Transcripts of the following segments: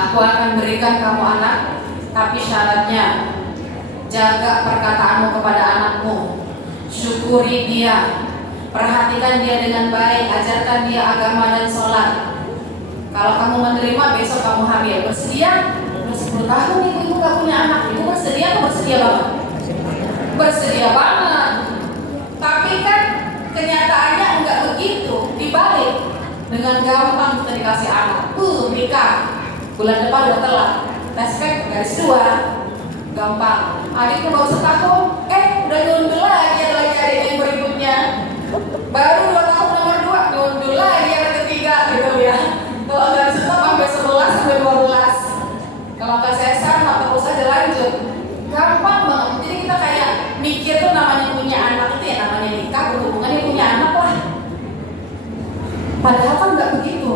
Aku akan berikan kamu anak, tapi syaratnya jaga perkataanmu kepada anakmu, syukuri dia, perhatikan dia dengan baik, ajarkan dia agama dan sholat. Kalau kamu menerima, besok kamu hamil. Bersedia? Udah 10 tahun ibu gak punya anak, ibu bersedia atau bersedia banget? Bersedia banget. Tapi kan kenyataannya enggak begitu, dibalik. Dengan gampang kita dikasih anak, nikah. Bulan depan udah telat, tespek garis 2, gampang. Adiknya baru setahun, udah nyundul lagi, ada lagi adik yang berikutnya. Baru 2 tahun nomor 2, nyundul lagi yang ketiga, gitu ya. Kalau garis stop sampai 11 sampai 12. Kalau nggak sesar, nggak terus aja lanjut. Gampang banget. Jadi kita kayak mikir tuh namanya punya anak itu ya namanya nikah, berhubungannya punya anak lah. Padahal kan nggak begitu.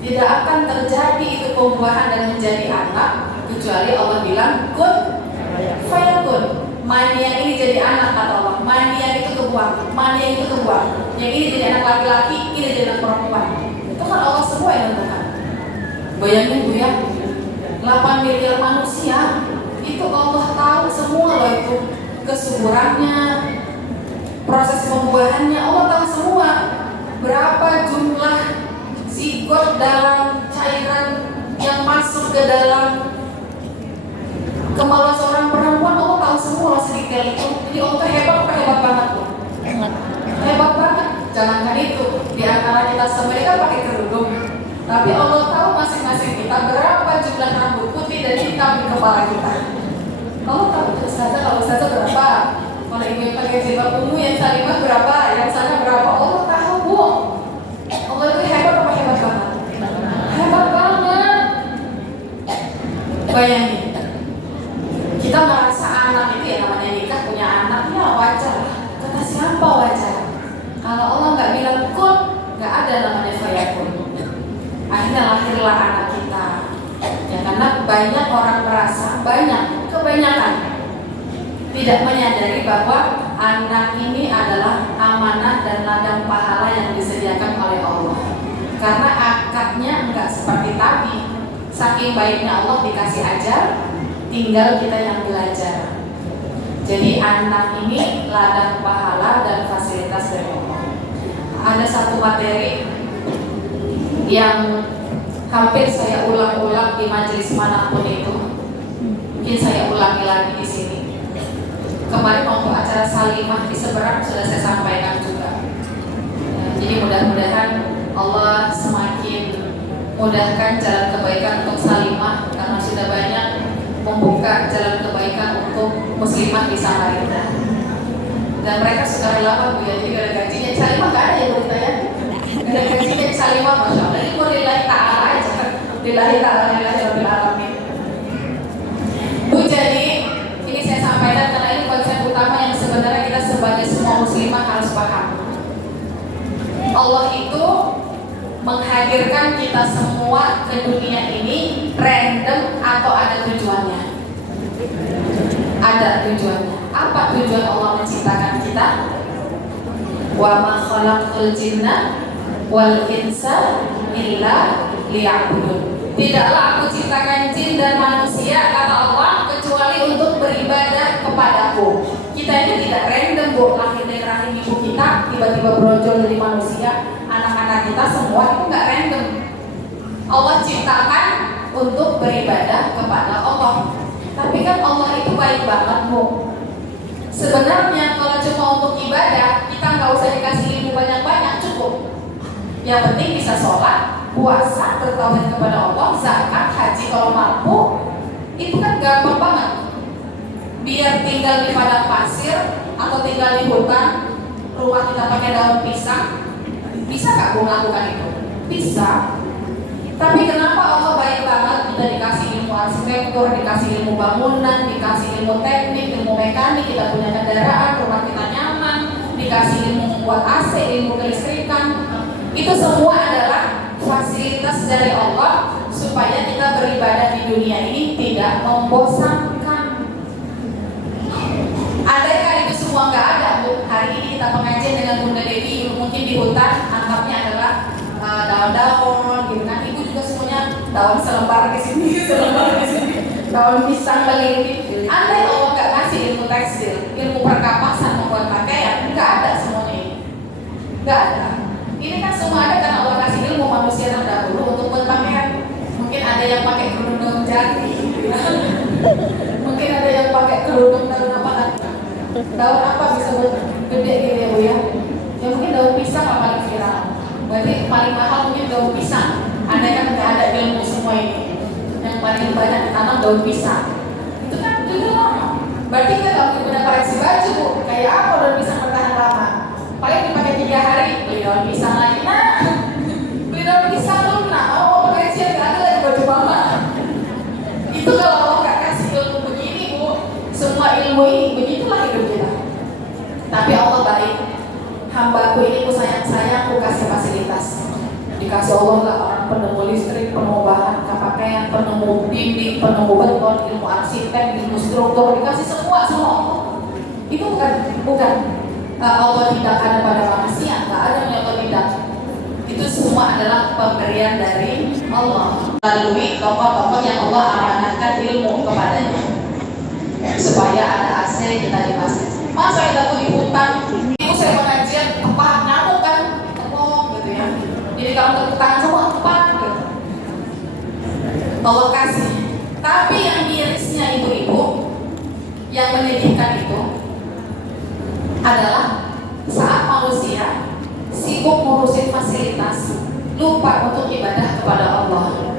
Tidak akan terjadi itu pembuahan dan menjadi anak kecuali Allah bilang kun fayakun. Mani yang ini jadi anak kata Allah. Mani yang itu kebuang, mani yang itu kebuang. Yang ini jadi anak laki-laki, ini jadi anak perempuan. Itu kan Allah semua yang tentukan. Bayangin Bu ya, 8 miliar manusia itu Allah tahu semua loh itu kesuburannya, proses pembuahannya Allah tahu semua. Berapa jumlah zigot dalam cairan yang masuk ke dalam kemaluan seorang perempuan Allah tahu semua sedetail itu. Jadi Allah hebat banget loh. Hebat banget. Jangankan itu, di antara kita semua kan pakai kerudung, tapi Allah tahu masing-masing kita berapa jumlah rambut putih dan hitam di kepala kita. Allah tahu ustazah, kalau ustazah berapa, kalau ibu yang pakai jilbab ungu yang salimah berapa, yang sana berapa, Allah tahu Bu. Allah itu hebat banget? Hebat banget. Bayangin, kita merasa anak itu ya namanya nikah punya anak ya wajar. Kata siapa wajar? Kalau Allah nggak bilang kun, nggak ada namanya fayakun. Akhirnya lahirlah anak kita. Ya karena banyak orang merasa, kebanyakan tidak menyadari bahwa anak ini adalah amanah dan ladang pahala yang disediakan oleh Allah. Karena akadnya nggak seperti tadi. Saking baiknya Allah dikasih ajar, tinggal kita yang belajar. Jadi anak ini ladang pahala dan fasilitas dari Allah. Ada satu materi yang hampir saya ulang-ulang di majelis manapun itu. Mungkin saya ulangi lagi di sini. Kemarin waktu acara Salimah di Seberang sudah saya sampaikan juga. Jadi mudah-mudahan Allah semakin mudahkan jalan kebaikan untuk Salimah karena sudah banyak membuka jalan kebaikan untuk muslimah di Samarinda. Dan mereka suka lama Bu ya, jadi gak ada gajinya. Salimah gak ada ya berita ya. Gak ada gajinya di Salimah, Masya Allah. Ini lillahi ta'ala aja. Lillahi ta'ala, lillahi rabbil alamin. Bu, jadi ini saya sampaikan karena ini konsep utama yang sebenarnya kita sebagai semua muslimah harus paham. Allah itu menghadirkan kita semua ke dunia ini random atau ada tujuannya? Ada tujuannya. Apa tujuan Allah menciptakan kita? Wa ma khalaqtul jinna wal insa illa liya'budun. Tidaklah aku ciptakan jin dan manusia kata Allah kecuali untuk beribadah kepadaku. Kita ini tidak random Bu, lahir dari rahim ibu kita tiba-tiba brojol jadi manusia. Anak-anak kita semua itu nggak random. Allah ciptakan untuk beribadah kepada Allah. Tapi kan Allah itu baik banget Bu. Sebenarnya kalau cuma untuk ibadah kita nggak usah dikasih ilmu banyak-banyak, cukup. Yang penting bisa sholat, puasa, bertauhid kepada Allah, zakat, haji kalau mampu. Itu kan gampang banget. Biar tinggal di padang pasir atau tinggal di hutan, rumah kita pakai daun pisang, bisa nggak Bu melakukan itu? Bisa. Tapi kenapa Allah baik banget? Kita dikasih ilmu arsitektur, dikasih ilmu bangunan, dikasih ilmu teknik, ilmu mekanik, kita punya kendaraan, rumah kita nyaman, dikasih ilmu membuat AC, ilmu kelistrikan. Itu semua adalah fasilitas dari Allah supaya kita beribadah di dunia ini tidak membosankan. Andaikan itu semua nggak ada Bu, hari ini kita pengajian dengan Bunda Dewi mungkin di hutan, anggapnya adalah daun-daun gitu kan. Ibu juga semuanya daun selembar di sini, selembar di sini, daun pisang lagi. Andai Allah nggak ngasih ilmu tekstil, ilmu perkapasan membuat pakaian, nggak ada semuanya ini, nggak ada. Ini kan semua ada karena Allah kasih ilmu manusia terdahulu untuk buat pakaian. Mungkin ada yang pakai kerudung daun jati, gitu ya. Mungkin ada yang pakai kerudung daun apa lagi? Daun apa bisa buat gede gitu ya Bu ya? Ya mungkin daun pisang lah paling viral. Berarti paling mahal mungkin daun pisang. Andai kan nggak ada ilmu semua ini, yang paling banyak ditanam daun pisang. Itu kan juga lama. Berarti kita nggak mungkin punya koleksi baju Bu. Kayak apa daun pisang bertahan lama? Paling dipakai 3 hari, beli daun pisang lagi. Nah, beli daun pisang dulu. Nah, mau pakai cian nggak ada lagi baju mama. Itu kalau Allah nggak kasih ilmu begini Bu, semua ilmu ini begitulah hidup kita. Tapi Allah baik. Hambaku ini ku sayang-sayang, ku kasih fasilitas. Dikasih Allah nggak orang penemu listrik, penemu bahan pakaian, penemu dinding, penemu beton, ilmu arsitek, ilmu struktur, dikasih semua sama Allah. Itu bukan Allah tidak ada pada manusia, nggak ada yang tidak. Itu semua adalah pemberian dari Allah melalui tokoh-tokoh yang Allah amanahkan ilmu kepadanya, supaya ada AC kita di masjid. Masa kita tuh di hutan, ibu saya pengajian tepat nyamuk kan, tepung gitu ya. Jadi kalau tepuk tangan semua tepat gitu. Allah kasih. Tapi yang mirisnya ibu-ibu, yang menyedihkan itu adalah saat manusia sibuk ngurusin fasilitas, lupa untuk ibadah kepada Allah.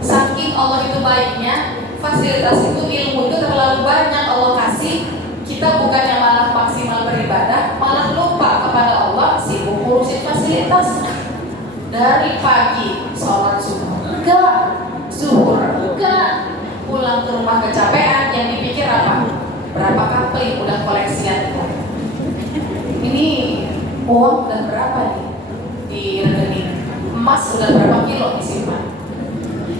Saking Allah itu baiknya, fasilitas itu, ilmu itu terlalu banyak Allah kasih, kita bukannya malah maksimal beribadah, malah lupa kepada Allah, sibuk ngurusin fasilitas. Dari pagi sholat subuh enggak, zuhur enggak, pulang ke rumah kecapean, yang dipikir apa? Berapa kapling udah koleksian itu? Ini uang udah berapa nih di rekening? Emas udah berapa kilo disimpan?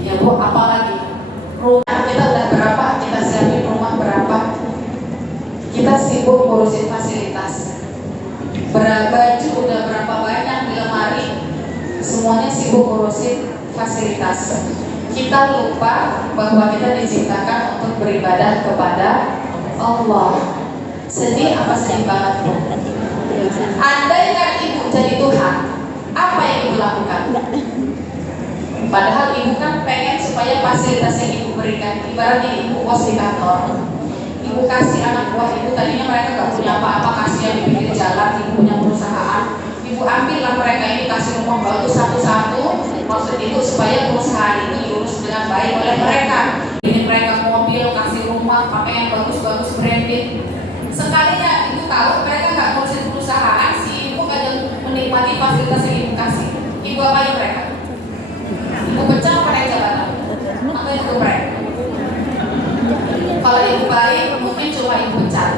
Ya Bu, apalagi rumah kita udah berapa? Kita siapin rumah berapa? Kita sibuk ngurusin fasilitas. Baju udah berapa banyak di lemari? Semuanya sibuk ngurusin fasilitas. Kita lupa bahwa kita diciptakan untuk beribadah kepada Allah. Sedih apa sedih banget Bu? Andai kan ibu jadi Tuhan, apa yang ibu lakukan? Padahal ibu kan pengen supaya fasilitas yang ibu berikan, ibaratnya ibu bos di kantor, ibu kasih anak buah ibu, tadinya mereka gak punya apa-apa, kasih yang di pinggir jalan, ibu punya perusahaan, ibu ambillah mereka ini, kasih rumah bagus satu-satu, maksud ibu supaya perusahaan itu diurus dengan baik oleh mereka. Ini mereka mobil, kasih rumah, pakaian bagus-bagus, branded. Sekalinya ibu tahu mereka nggak ngurusin perusahaan, si ibu kadang menikmati fasilitas yang ibu kasih. Ibu apain mereka? Ibu pecah apa naik jabatan? Atau ibu geprek? Kalau ibu baik, mungkin cuma ibu pecat.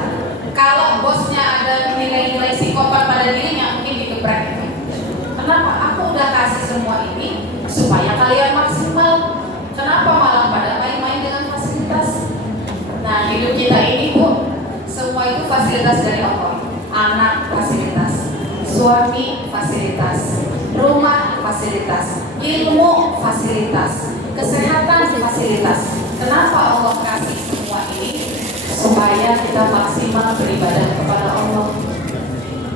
Kalau bosnya ada nilai-nilai psikopat pada dirinya, mungkin digeprek. Kenapa? Aku udah kasih semua ini supaya kalian maksimal. Kenapa malah pada main-main dengan fasilitas? Nah, hidup kita ini Bu, semua itu fasilitas dari Allah. Anak fasilitas, suami fasilitas, rumah fasilitas, ilmu fasilitas, kesehatan fasilitas. Kenapa Allah kasih semua ini? Supaya kita maksimal beribadah kepada Allah.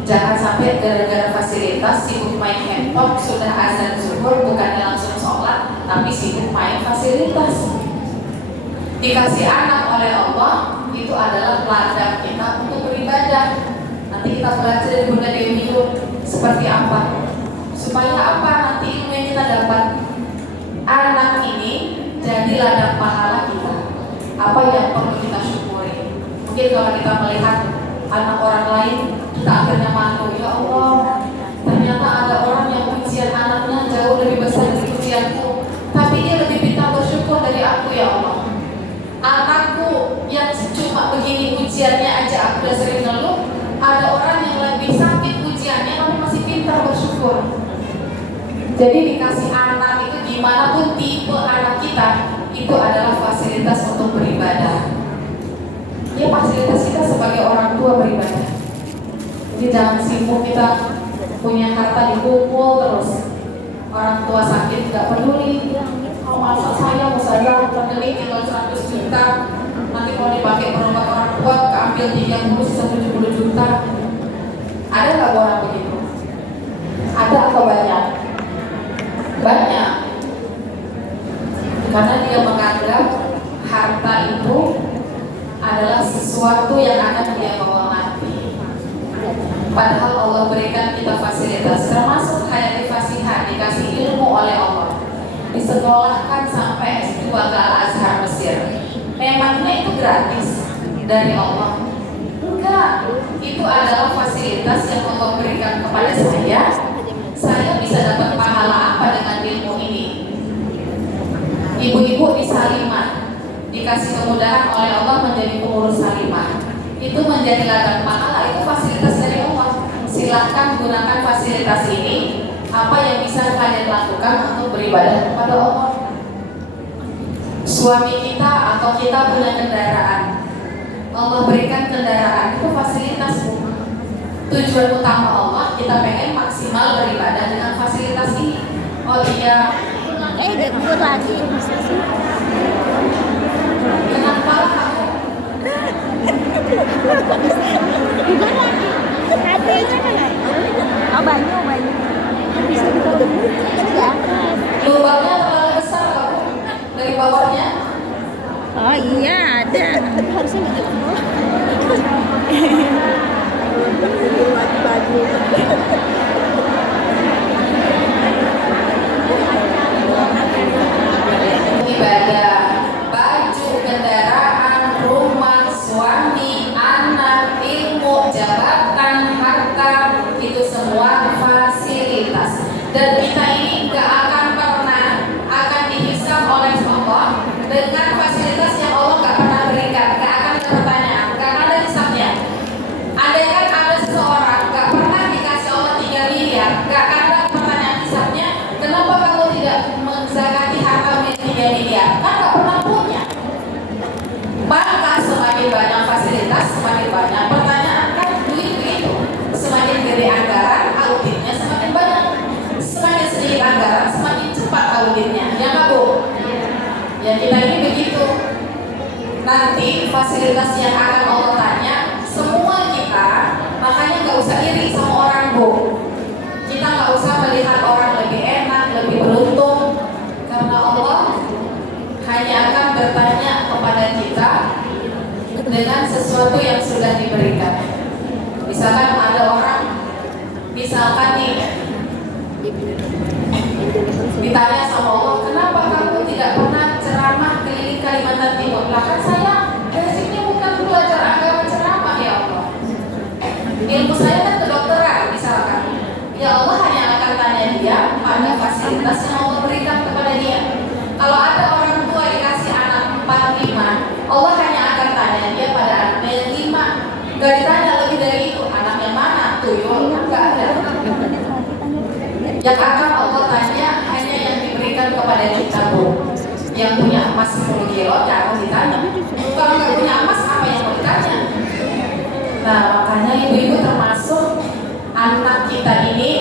Jangan sampai gara-gara fasilitas sibuk main handphone, sudah azan zuhur bukannya langsung sholat, tapi sibuk main fasilitas. Dikasih anak oleh Allah, itu adalah ladang kita untuk beribadah. Nanti kita belajar dari Bunda Dewi seperti apa, supaya apa nanti ilmu yang kita dapat. Anak ini jadi ladang pahala kita. Apa yang perlu kita syukuri? Mungkin kalau kita melihat anak orang lain, kita akhirnya malu, ya Allah, ternyata ada orang yang ujian anaknya jauh lebih besar dari ujianku, tapi dia lebih pintar bersyukur dari aku, ya Allah. Anakku yang cuma begini ujiannya aja aku udah sering ngeluh, ada orang yang lebih sakit ujiannya tapi masih pintar bersyukur. Jadi dikasih anak itu gimana pun tipe anak kita, itu adalah fasilitas untuk beribadah. Ya fasilitas kita sebagai orang tua beribadah. Jadi jangan sibuk kita punya harta dikumpul terus, orang tua sakit nggak peduli, tinggal 30 sisa 70 juta. Ada nggak orang begitu? Ada atau banyak? Banyak. Karena dia menganggap harta itu adalah sesuatu yang akan dia bawa nanti. Padahal Allah berikan kita fasilitas, termasuk Hayati Fasihah dikasih ilmu oleh Allah, disekolahkan sampai S2 ke Al-Azhar Mesir. Memangnya itu gratis dari Allah? Enggak, itu adalah fasilitas yang Allah berikan kepada saya. Saya bisa dapat pahala apa dengan ilmu ini? Ibu-ibu di Salimah dikasih kemudahan oleh Allah menjadi pengurus Salimah, itu menjadi ladang pahala, itu fasilitas dari Allah. Silahkan gunakan fasilitas ini. Apa yang bisa kalian lakukan untuk beribadah kepada Allah? Suami kita atau kita punya kendaraan, Allah berikan kendaraan, itu fasilitas. Tujuan utama Allah, kita pengen maksimal beribadah dengan fasilitas ini. Oh iya, ikut lagi. kenapa kamu? Ikut lagi. Hatinya kan? Oh banyu. Bisa diangkat. Lubangnya terlalu besar kamu dari bawahnya. Oh iya ada. Harusnya begitu. Ibadah, baju, kendaraan, rumah, suami, anak, ilmu, jabatan, harta, itu semua fasilitas. Dan kita ini gak akan pernah akan dihisab oleh Allah dengan fasilitas yang Allah gak pernah berikan. Gak akan ada pertanyaan, gak akan ada hisabnya. Andaikan ada seseorang gak pernah dikasih Allah 3 miliar, gak akan ada pertanyaan hisabnya. Kenapa kamu tidak menzakati harta 3 miliar? Kan gak pernah punya. Maka semakin banyak fasilitas, semakin banyak pertanyaan. Kan duit begitu. Semakin gede anggaran, auditnya semakin banyak. Semakin sedikit anggaran, semakin cepat auditnya. Ya nggak Bu? Ya kita ini begitu. Nanti fasilitas yang akan Allah tanya semua kita, makanya nggak usah iri sama orang Bu. Kita nggak usah melihat orang lebih enak, lebih beruntung, karena Allah hanya akan bertanya kepada kita dengan sesuatu yang sudah diberikan. Misalkan ada orang, misalkan nih, ditanya sama Allah, kenapa kamu tidak pernah ceramah keliling Kalimantan Timur? Lah kan saya basicnya bukan belajar agama ceramah ya Allah. Ilmu saya kan kedokteran misalkan. Ya Allah hanya akan tanya dia pada fasilitas yang Allah berikan kepada dia. Kalau ada orang tua dikasih anak 4, 5, Allah hanya akan tanya dia pada anaknya yang 5. Gak ditanya lebih dari itu, anak yang mana? Tuyul, gak ada. Yang akan Allah tanya hanya yang diberikan kepada kita Bu. Yang punya emas 10 kilo gak akan ditanya. Kalau gak punya emas apa yang mau ditanya? Nah makanya ibu-ibu termasuk anak kita ini,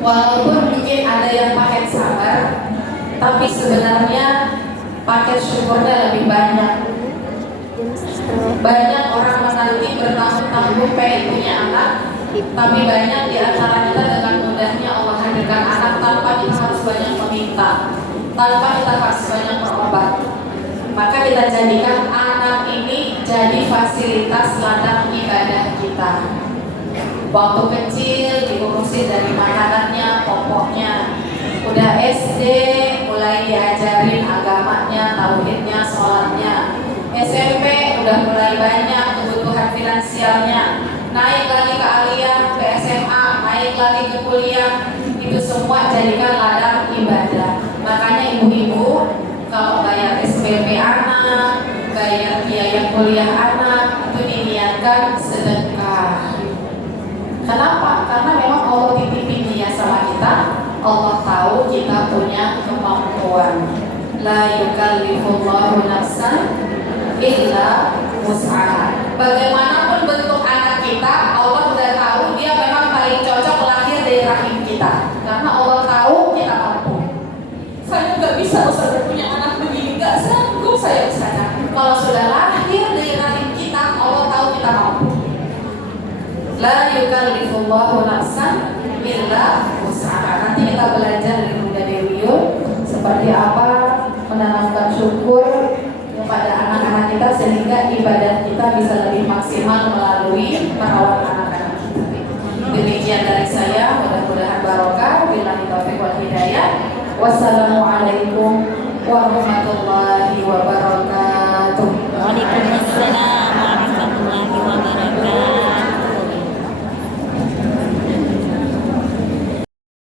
walaupun mungkin ada yang paket sabar, tapi sebenarnya paket syukurnya lebih banyak. Banyak orang menanti bertahun-tahun pengen punya anak, tapi banyak di antara kita dengan mudahnya Allah hadirkan anak tanpa kita harus banyak meminta, tanpa kita harus banyak berobat. Maka kita jadikan anak ini jadi fasilitas ladang ibadah kita. Waktu kecil diurusin dari makanannya, popoknya. Udah SD mulai diajarin agamanya, tauhidnya, sholatnya. SMP udah mulai banyak kebutuhan finansialnya. Naik lagi ke aliyah, ke SMA, naik lagi ke kuliah. Itu semua jadikan ladang ibadah. Makanya ibu-ibu kalau bayar SPP anak, bayar biaya kuliah anak, itu diniatkan sedekah. Kenapa? Karena memang Allah titipin dia sama kita. Allah tahu kita punya kemampuan. La yukallifullahu nafsan illa wus'aha. Bagaimanapun bentuk anak kita, Allah udah tahu dia memang paling cocok lahir dari rahim kita. Karena Allah tahu kita mampu. Saya nggak bisa Ustaz punya anak begini, nggak sanggup saya Ustaz. Kalau sudah lahir dari rahim kita, Allah tahu La yukallifullahu nafsan illa wus'aha. Nanti kita belajar dari Bunda Dewi seperti apa menanamkan syukur kepada anak-anak kita sehingga ibadah kita bisa lebih maksimal melalui merawat anak-anak kita. Demikian dari saya, mudah-mudahan barokah. Billahi taufiq wal hidayah. Wassalamualaikum warahmatullahi wabarakatuh.